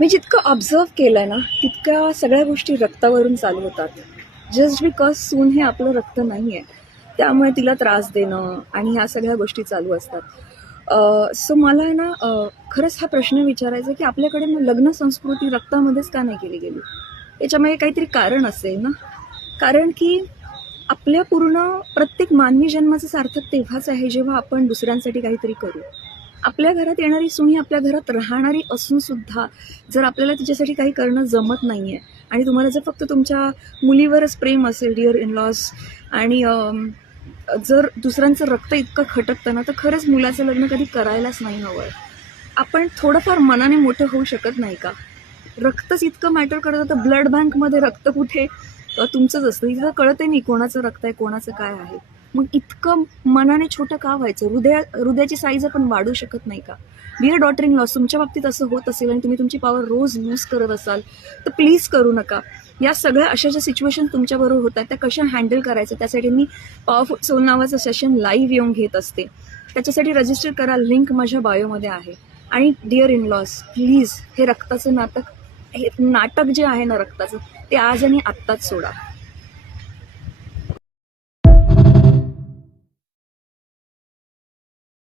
मी जितकं ऑब्झर्व केलं ना, तितक्या सगळ्या गोष्टी रक्तावरून चालू होतात. जस्ट बिकॉज सून हे आपलं रक्त नाही आहे, त्यामुळे तिला त्रास देणं आणि ह्या सगळ्या गोष्टी चालू असतात. सो मला आहे ना, खरंच हा प्रश्न विचारायचा की आपल्याकडे मग लग्न संस्कृती रक्तामध्येच का नाही केली गेली? याच्यामागे काहीतरी कारण असेल ना. कारण की आपल्या पूर्ण प्रत्येक मानवी जन्माचं सार्थक तेव्हाच आहे जेव्हा आपण दुसऱ्यांसाठी काहीतरी करू. आपल्या घरात येणारी सून ही आपल्या घरात राहणारी असून सुद्धा जर आपल्याला तिच्यासाठी काही करणं जमत नाही आहे आणि तुम्हाला जर फक्त तुमच्या मुलीवरच प्रेम असेल, डिअर इन लॉज, आणि जर दुसऱ्यांचं रक्त इतकं खटकतं ना, तर खरंच मुलाचं लग्न कधी करायलाच नाही हवं. आपण थोडंफार मनाने मोठं होऊ शकत नाही का? रक्तच इतकं मॅटर करतं तर ब्लड बँकमध्ये रक्त कुठे तुमचंच असतं, तिथं कळतही नाही कोणाचं रक्त आहे, कोणाचं काय आहे. मग इतकं मनाने छोटं का व्हायचं? हृदयाची साईज आपण वाढू शकत नाही का? डिअर डॉटर इन लॉस, तुमच्या बाबतीत असं होत असेल आणि तुम्ही तुमची पॉवर रोज यूज करत असाल तर प्लीज करू नका. या सगळ्या अशा ज्या सिच्युएशन तुमच्याबरोबर होतात त्या कशा हँडल करायच्या त्यासाठी मी पॉवरफुल सोल नावाचं सेशन लाईव्ह येऊन घेत असते. त्याच्यासाठी रजिस्टर करा, लिंक माझ्या बायोमध्ये आहे. आणि डिअर इन लॉस, प्लीज हे रक्ताचं नाटक, हे नाटक जे आहे ना रक्ताचं, ते आज आणि आत्ताच सोडा.